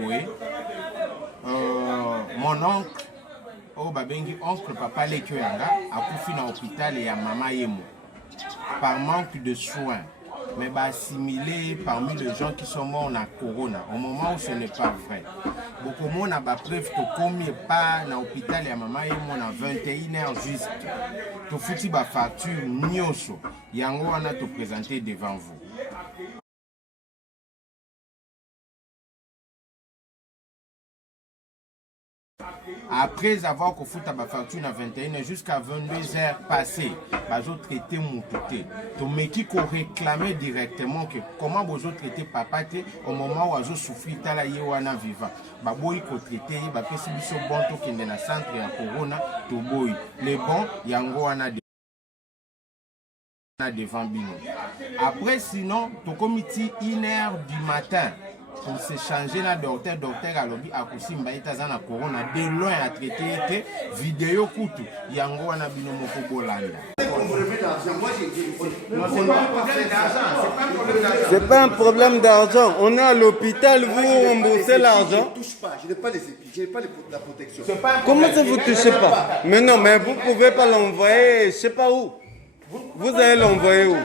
boye. Mon oncle, babengi oncle papa Lekyo Yanga, a couffé dans l'hôpital et à maman Yemo. Par manque de soins. Mais assimilé parmi les gens qui sont morts na corona au moment où ce n'est pas vrai. Beaucoup de monde a preuve que comme pas dans l'hôpital et maman et mon à 21h juste. Tu foutu ba facture nyonso. Yango on a te présenter devant vous. Après avoir foutu ma facture à 21h jusqu'à 22h passées, ils ont traité mon côté. Donc, mais qui réclamé directement que comment vous avez traité papa au moment où ils ont souffert, ils ont vivant. Ils ont traité, ils ont fait ce bon tour qui est dans le centre de Corona. Les bons, il y a devant Bino. Après, sinon, tu commis 1h du matin. Pour se changer na docteur à lobby à Kusimba itazana corona de loin à traiter vidéo kutu yango wana bino moko bolanda. C'est pas un problème d'argent. On est à l'hôpital, vous remboursez l'argent. Je ne touche pas, je n'ai pas la protection. Comment ça vous touchez pas? Mais non, mais vous pouvez pas l'envoyer, je sais pas où. Vous allez l'envoyer où?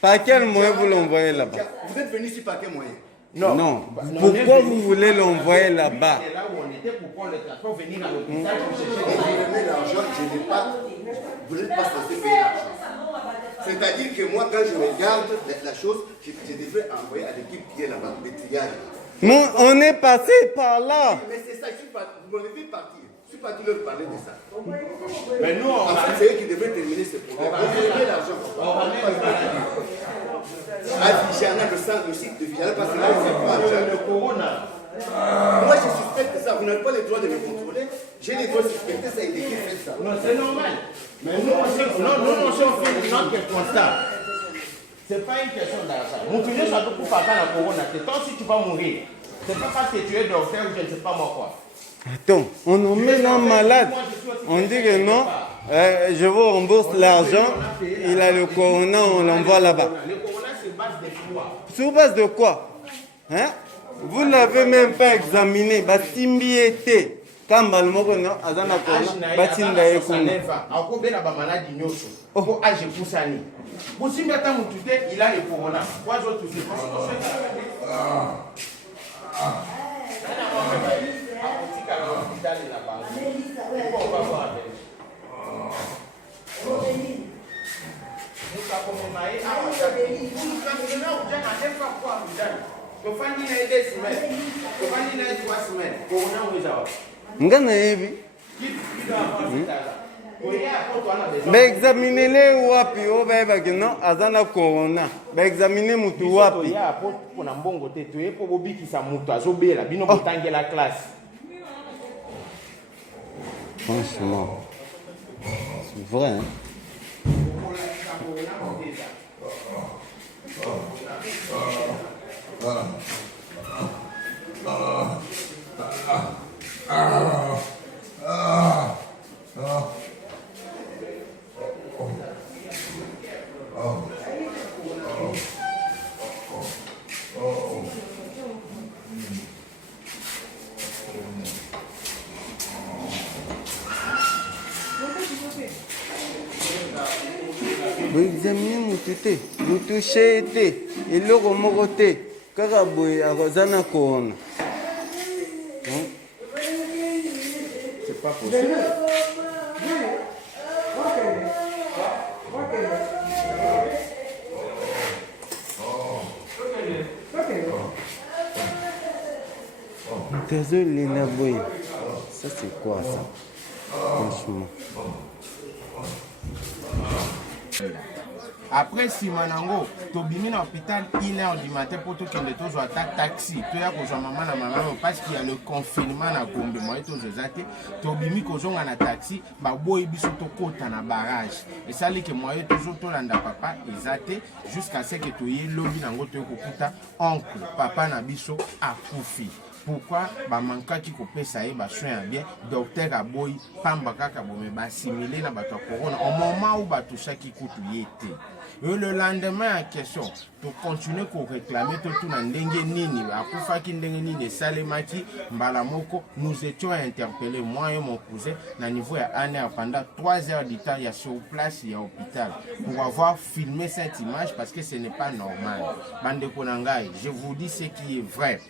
Par quel moyen vous l'envoyez là-bas? Vous êtes venu ici par quel moyen? Non. Pourquoi vous voulez l'envoyer là-bas? C'est là où on était pour prendre le transport, venir à l'hôpital. L'argent, je n'ai pas. Vous n'êtes pas censé payer l'argent. C'est-à-dire que moi, quand je regarde la chose, je devrais envoyer à l'équipe qui est là-bas, le triage. Non, on est passé par là. Mais c'est ça, vous m'avez fait partir. Je suis parti leur parler de ça. Mais nous, on va. C'est eux qui devraient terminer ce problème. Vous avez l'argent. À Vigana, le site de Vigana, parce que là, c'est pas le corona. Moi, je suspecte ça. Vous n'avez pas le droit de me contrôler. J'ai le droit de suspecter ça et de qui fait ça. Non, c'est normal. Mais nous, on fait notre constat. C'est pas une question d'argent. Mon toujours, ça te coupe pas la corona. C'est tant si tu vas mourir. C'est pas parce que tu es docteur ou je ne sais pas moi quoi. Attends, on nous met un malade. On dit que non, je vous rembourse l'argent. Il a le corona, on l'envoie là-bas. Le corona, c'est base de quoi? Sur base de quoi? Hein? Vous n'avez même pas examiné. Batimbi était. Kamba le moko non, azana corona. Batinda ekuna. Akobela ba maladie nyoso. Ko age kusani. Bosimbi ata mutute, il a le corona. Quoi autres c'est Ngana hivi. Examinez-les wapi obeba que non azana corona. Examinez mutu wapi. Ya pour na mbongo te to epo bobikisa mutu azobela bino botangela classe. Franchement. C'est vrai hein. Vous examinez mon tété, vous touchez été, et le remoté, caraboué à Rosana Corona. C'est pas possible. Désolé, Naboy. Ça, c'est quoi ça? Franchement. Après Simanango, Tobimi à l'hôpital 1h du matin pour tout qu'il y ait un taxi. Tu as que maman parce qu'il y a le confinement à Gombe. Moi, Tobimi que un taxi, boy biso to kota na barrage. Et ça dit que moi toujours to landa papa exacté jusqu'à ce que tu y lobby nango to kokuta oncle papa na biso a koufi. pourquoi bamankaki kopesa ye basoin ya bien docteur aboyi pamba kaka bome basimile na bato ya corona au moment où batouchaki kutu ye te. Et le lendemain en question, tu continues à réclamer tout na ndenge nini, akufaki ndenge nini salemaki mbalamoko, nous étions interpellés moi et mon cousin na niveau ya année pendant 3 heures du temps, il y a sur place, il y a hôpital pour avoir filmé cette image parce que ce n'est pas normal. Bande konangai, je vous dis ce qui est vrai.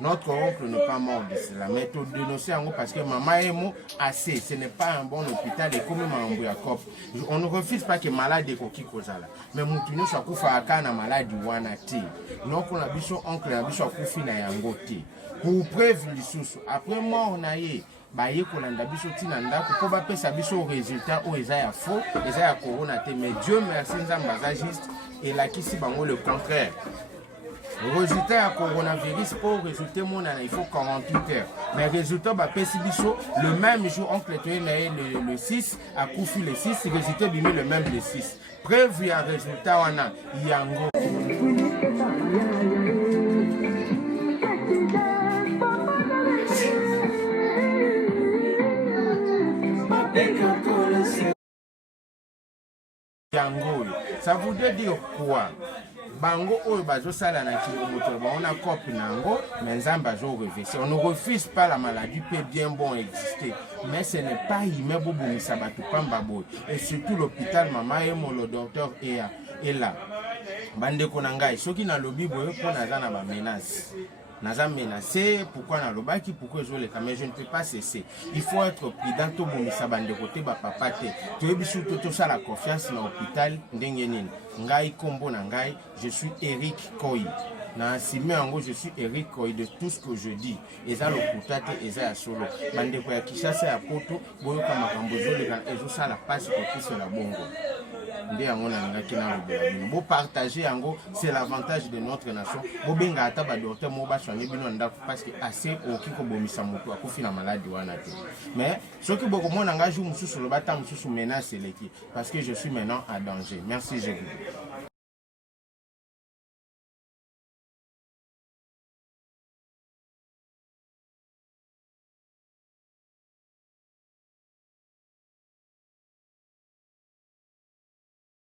Notre oncle n'est pas mort de cela, mais tu dénonces parce que maman est mort assez. Ce n'est pas un bon hôpital et comme on ne refuse pas que malade est coquille kozala. Mais mon tunu soit koufa akana malade wana ti. Donc on a biso oncle na biso koufi na yangote. Pour preuve lisusu après mort na ye. Baye kolanda biso tina ndako po ba pesa biso résultat o eza ya faux, eza ya corona te. Mais Dieu merci nzamba za juste et la kisi bango le contraire. Le résultat du coronavirus, pour résulter, il faut 48 heures. Mais le résultat, le même jour, oncle le 6, à Koufi le 6, le résultat le même le 6. Preuve, il y a un résultat, il y a un gros. Ça voudrait dire quoi? Bango oyo bazosala na kilomoto on a copie nango mais nzamba zo reverser. On ne refuse pas la maladie peut bien bon exister mais ce n'est pas imebo bomisa batu pamba boy et surtout l'hôpital mama et mon le docteur est là. Bande konangai soki na lobi boyo ko naza na ba menace. Naza menacé, pourquoi na lobaki, pourquoi je le mais je ne peux pas cesser. Il faut être prudent to bomisa bande côté ba papa te. Tu bisu to ça la confiance na hôpital ndenge nini. Ngai kombo na ngai, je suis Eric Koyi. Na sime ango je suis Eric Koyi de tout ce que je dis. Eza lokutate eza ya solo. Bande ko ya Kishasa ya poto boyo kama kambozo le kan ezo sala passe ko kisi la bongo. Pour partager, c'est l'avantage de notre nation. Parce que assez au Kiko Bomisamoto, à Kofi la maladie. Mais ce qui beaucoup moins engagé sur le bâtiment sous menace, parce que je suis maintenant à danger. Merci, je vous.